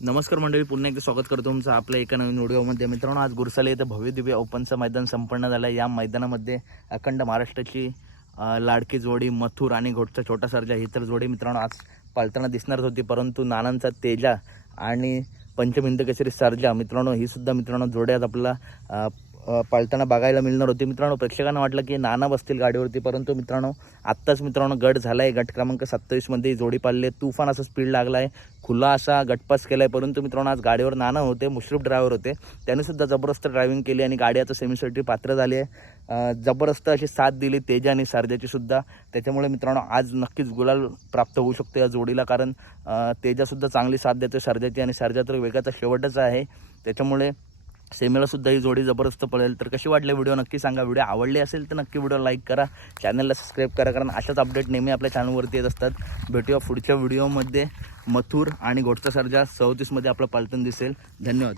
नमस्कार मंडळी पुन्हा एकदा स्वागत करतो तुमचं आपल्या एका नवीन व्हिडिओमध्ये. मित्रांनो आज गुरसाले इथं भव्य दिव्य ओपनचं मैदान संपन्न झालं आहे. या मैदानामध्ये अखंड महाराष्ट्राची लाडकी जोडी मथुर आणि घोटचा छोटा सर्जा ही तर जोडी मित्रांनो आज पालताना दिसणारच होती. परंतु नानांचा तेजा आणि पंचमिंद केसरी सर्जा मित्रांनो ही सुद्धा मित्रांनो जोड्यात आपला आपल्याला पाळताना बघायला मिळणार होती. मित्रांनो प्रेक्षकांना वाटलं की नाना बसतील गाडीवरती परंतु मित्रांनो आत्ताच मित्रांनो गट झाला आहे गट क्रमांक सत्तावीसमध्ये जोडी पाळली आहे. तुफान असा स्पीड लागला आहे खुला असा गटपास केला आहे परंतु मित्रांनो आज गाडीवर नाना होते. मुश्रीफ ड्रायव्हर होते. त्यांनी सुद्धा जबरदस्त ड्रायव्हिंग केली आणि गाडी आता सेमीसाठी पात्र झाली आहे. जबरदस्त अशी साथ दिली तेजा आणि सारजाची सुद्धा. त्याच्यामुळे मित्रांनो आज नक्कीच गुलाल प्राप्त होऊ शकतो या जोडीला कारण तेजासुद्धा चांगली साथ देते सर्जाची आणि सर्जा तर वेगाचा शेवटच आहे. त्याच्यामुळे सेमीला सुद्धा ही जोडी जबरदस्त पडेल तर कशी वाटली व्हिडिओ? नक्की सांगा. व्हिडिओ आवडली असेल तर नक्की व्हिडिओ लाईक करा. चॅनलला सबस्क्राईब करा कारण अशाच अपडेट नेहमी आपल्या चॅनलवरती येत असतात. भेटूया पुढच्या व्हिडिओमध्ये. मथुर आणि घोटचा सर्जा सवतीसमध्ये आपलं पालटून दिसेल. धन्यवाद.